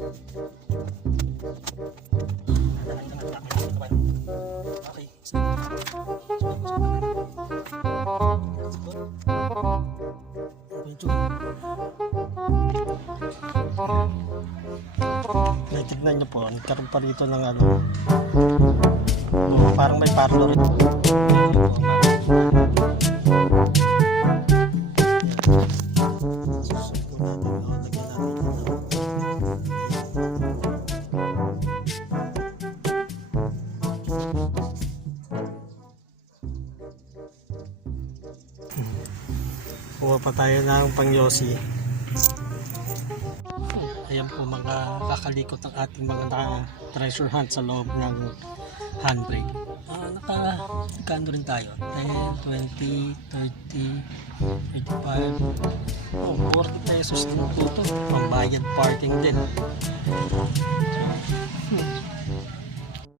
Okay. Tignan nyo po, nagkaroon pa rito ng ano, parang may parlor. Kuha pa tayo ng pang-yosi. Ayan po mga kakalikot ng ating mga treasure hunt sa loob ng handbrake. Nakakano rin tayo. 10, 20, 30, 35, 40 pesos din po ito. Pambayad parking din.